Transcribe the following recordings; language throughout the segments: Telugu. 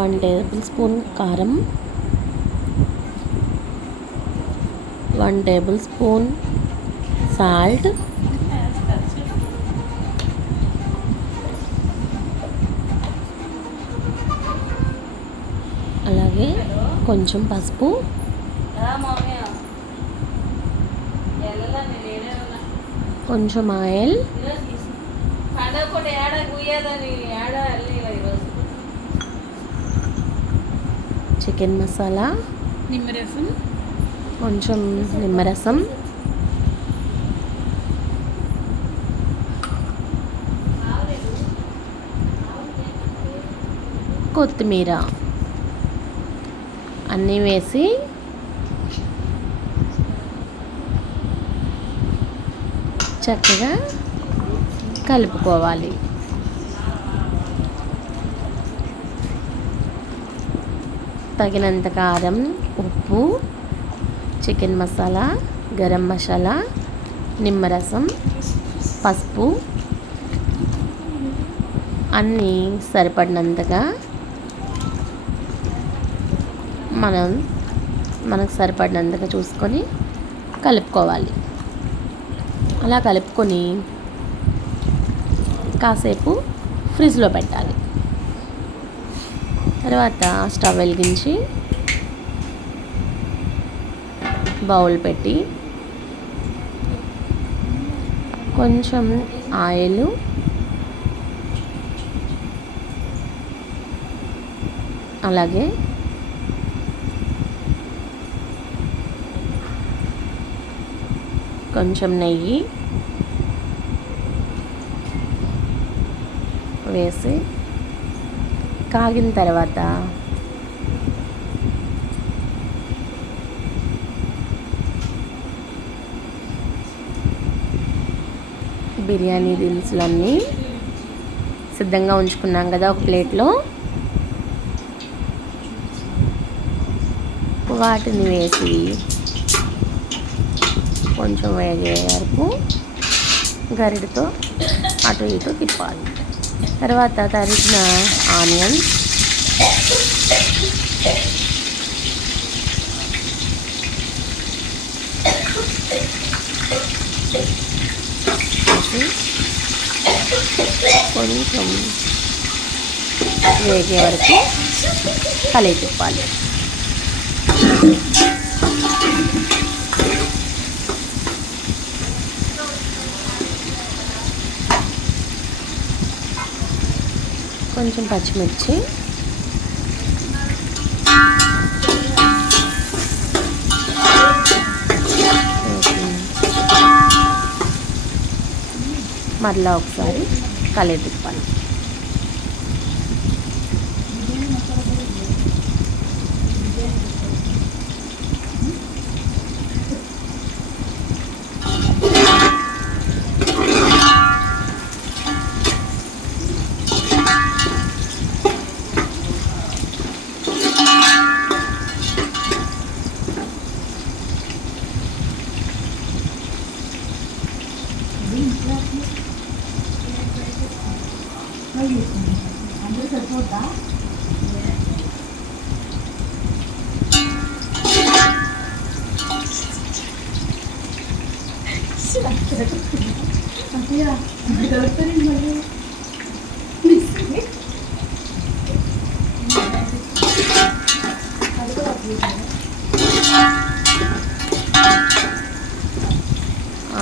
1 టేబుల్ స్పూన్ కారం, 1 టేబుల్ స్పూన్ సాల్ట్, అలాగే కొంచెం పసుపు, కొంచెం ఆయిల్, చికెన్ మసాలా, నిమ్మరసం, కొంచెం నిమ్మరసం, కొత్తిమీర అన్నీ వేసి చక్కగా కలుపుకోవాలి. తగినంత కారం, ఉప్పు, చికెన్ మసాలా, గరం మసాలా, నిమ్మరసం, పసుపు అన్నీ సరిపడినంతగా మనకు సరిపడినంతగా చూసుకొని కలుపుకోవాలి. అలా కలుపుకొని కాసేపు ఫ్రిడ్జ్లో పెట్టాలి. తర్వాత స్టవ్ వెలిగించి బౌల్ పెట్టి కొంచెం ఆయిల్, అలాగే కొంచెం నెయ్యి వేసి కాగిన తర్వాత బిర్యానీ దినుసులన్నీ సిద్ధంగా ఉంచుకున్నాం కదా ఒక ప్లేట్లో, వాటిని వేసి కొంచెం వేగే వరకు గరిటతో అటు ఇటు తిప్పాలి. తర్వాత తరిగిన ఆనియన్స్, కొంచెం వేగే వరకు కలిపి తిప్పాలి. కొంచెం పచ్చిమిర్చి, మరలా ఒకసారి కలిపి తిప్పాలి. అందరూ సరిపోతా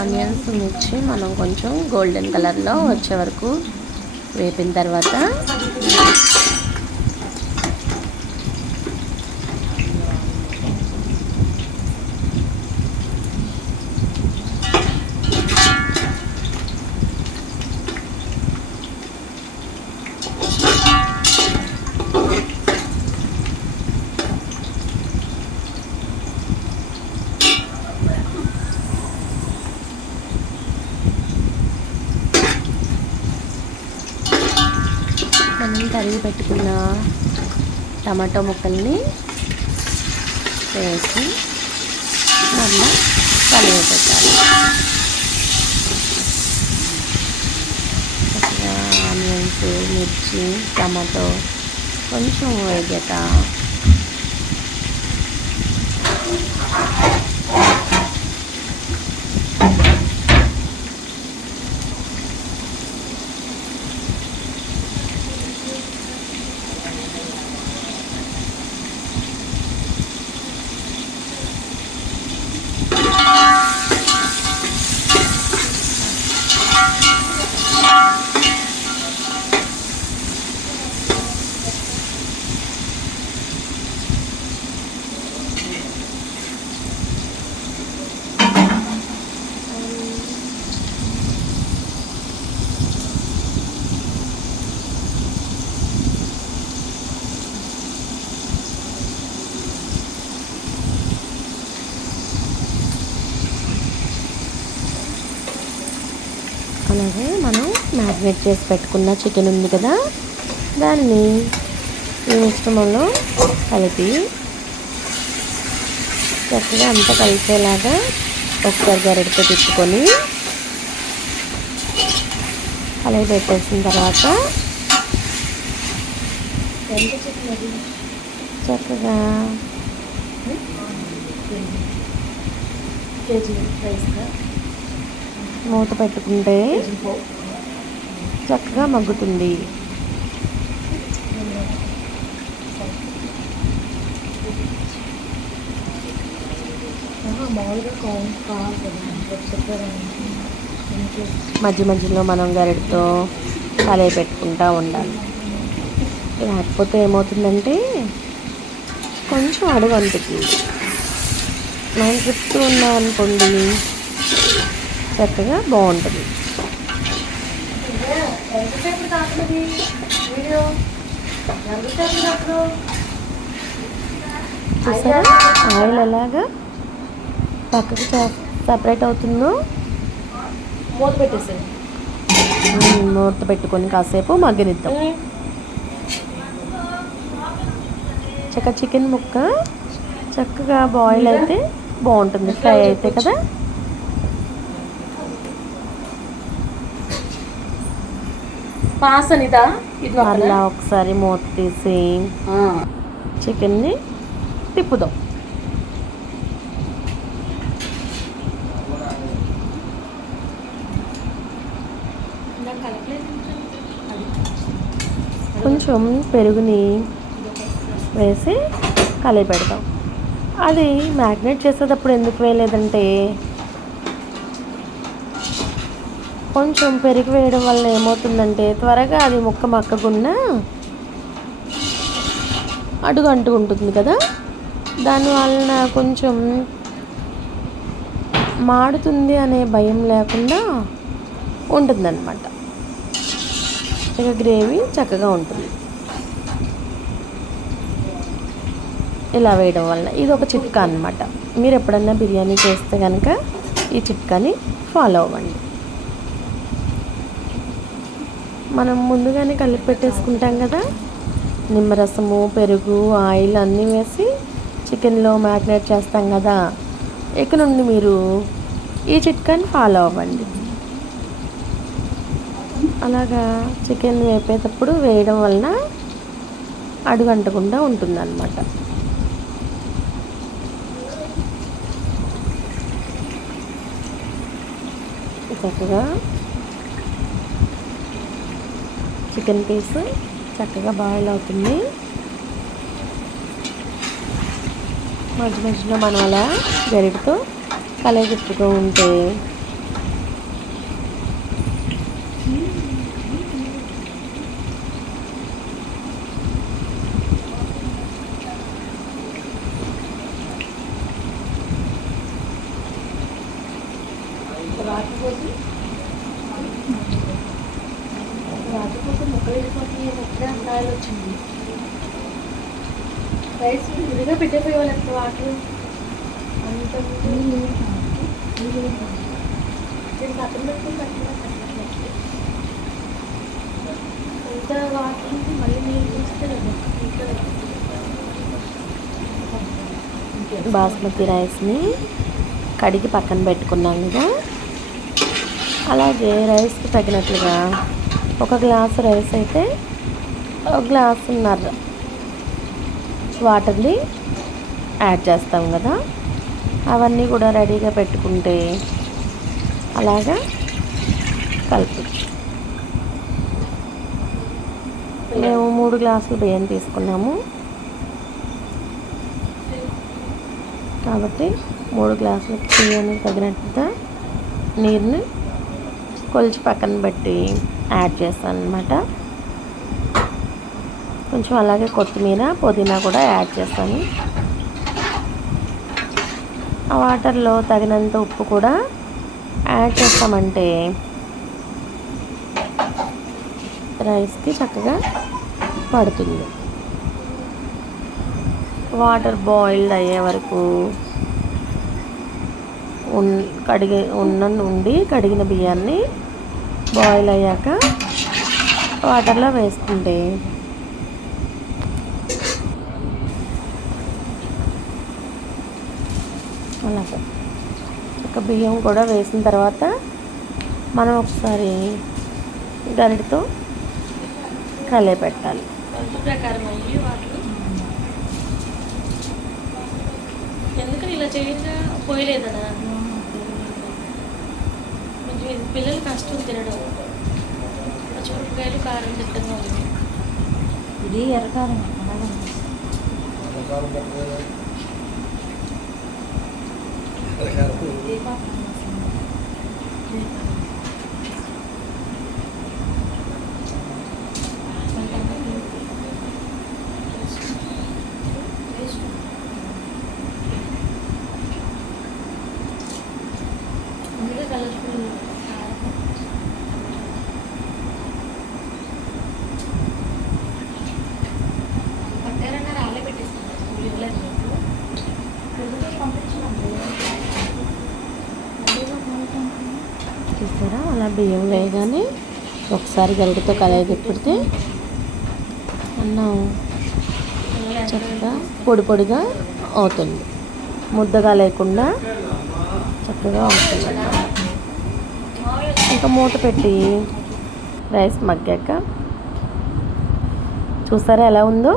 ఆనియన్స్ మిర్చి మనం కొంచెం గోల్డెన్ కలర్లో వచ్చే వరకు వేపిన తర్వాత మనం తరిగి పెట్టుకున్న టమాటో ముక్కల్ని వేసి మళ్ళీ కలిపి పెట్టాలి. ఆనియన్స్, మిర్చి, టమాటో కొంచెం వేగాక అలాగే మనం మ్యారినేట్ చేసి పెట్టుకున్న చికెన్ ఉంది కదా, దాన్ని ఈ మిశ్రమంలో కలిపి చక్కగా అంతా కలిసేలాగా ఒకసారి గరిటెతో తిప్పుకొని అలాగే పెట్టేసిన తర్వాత చక్కగా మూత పెట్టుకుంటే చక్కగా మగ్గుతుంది. మధ్య మధ్యలో మనం గరిటతో కలయి పెట్టుకుంటూ ఉండాలి. లేకపోతే ఏమవుతుందంటే కొంచెం అడుగు అంటుతుంది. మనం చుట్టూ ఉన్నాం అనుకోండి చక్కగా బాగుంటుంది. చూసారా ఆయిల్ ఎలాగా పక్కకు సపరేట్ అవుతుందో. మూత పెట్టేసాను. మూత పెట్టుకొని కాసేపు మగ్గనిద్దాం. చికెన్ ముక్క చక్కగా బాయిల్ అయితే బాగుంటుంది, ఫ్రై అయితే కదా. మళ్ళా ఒకసారి మూత తీసి చికెన్ని తిప్పుదాం. కొంచెం పెరుగుని వేసి కలిపి పెడతాం. అది మ్యారినేట్ చేసేటప్పుడు ఎందుకు వేయలేదంటే కొంచెం పెరుగు వేయడం వల్ల ఏమవుతుందంటే త్వరగా అది ముక్క మక్కకుండా అడుగు అంటుకుంటుంది కదా, దానివలన కొంచెం మాడుతుంది అనే భయం లేకుండా ఉంటుందన్నమాట. ఇక గ్రేవీ చక్కగా ఉంటుంది ఇలా వేయడం వల్ల. ఇది ఒక చిట్కా అన్నమాట. మీరు ఎప్పుడన్నా బిర్యానీ చేస్తే కనుక ఈ చిట్కాని ఫాలో అవ్వండి. మనం ముందుగానే కలిపి పెట్టేసుకుంటాం కదా, నిమ్మరసము, పెరుగు, ఆయిల్ అన్నీ వేసి చికెన్లో మ్యారినేట్ చేస్తాం కదా. ఇక నుండి మీరు ఈ చిట్కాని ఫాలో అవ్వండి. అలాగా చికెన్ వేపేటప్పుడు వేయడం వలన అడుగు అంటకుండా ఉంటుందన్నమాట. చక్కగా చికెన్ పీస్ చక్కగా బాయిల్ అవుతుంది. మధ్య మధ్యలో మనం అలా గరిటతో కలయి తిప్పుతూ ఉంటే రాత్రిపోతే ముక్కలు వెళ్ళిపోతుంది. ఎప్పుడే అందాలు వచ్చింది. రైస్ విడిగా పెట్టేపోయేవాళ్ళు ఎంత వాటర్ అంత నేను పక్కన పెట్టుకుని ఎంత వాటర్ నుంచి మళ్ళీ నీళ్ళు చూస్తే బాస్మతి రైస్ని కడిగి పక్కన పెట్టుకున్నాం కదా. అలాగే రైస్కి తగినట్లుగా ఒక గ్లాసు రైస్ అయితే ఒక గ్లాసున్నర వాటర్ని యాడ్ చేస్తాం కదా, అవన్నీ కూడా రెడీగా పెట్టుకుంటే అలాగా కలపచ్చు. మేము 3 గ్లాసులు బియ్యం తీసుకున్నాము కాబట్టి 3 గ్లాసుల బియ్యానికి తగినట్టుగా నీరుని కొలిచి పక్కన పెట్టి యాడ్ చేస్తాను అన్నమాట. కొంచెం అలాగే కొత్తిమీర పుదీనా కూడా యాడ్ చేస్తాను. ఆ వాటర్లో తగినంత ఉప్పు కూడా యాడ్ చేస్తామంటే రైస్కి చక్కగా పడుతుంది. వాటర్ బాయిల్డ్ అయ్యే వరకు కడిగిన బియ్యాన్ని బాయిల్ అయ్యాక వాటర్లో వేసుకుంటే అలాగే ఒక బియ్యం కూడా వేసిన తర్వాత మనం ఒకసారి గరిటతో కలిపెట్టాలి. కొలత ప్రకారం అయ్యి వాటర్ ఎందుకని ఇలా చేయగా పోయలేదనా? కొంచెం ఇది పిల్లలు కష్టం తినడం. పచ్చిమిరపకాయలు కారం తిట్టంగా ఉంది. ఇది ఎర్రకారం అందుకే కలర్ఫుల్. పట్టారన్నా రాలే పెట్టేస్తాను స్కూల్ ఇవ్వలేదు చూసారా, అలా బియ్యం వేయగానే ఒకసారి గరిటతో కలయి తిప్పితే అన్నం చక్కగా పొడి పొడిగా అవుతుంది, ముద్దగా లేకుండా చక్కగా అవుతుంది. ఇంకా మూత పెట్టి రైస్ మగ్గాక చూసారా ఎలా ఉందో.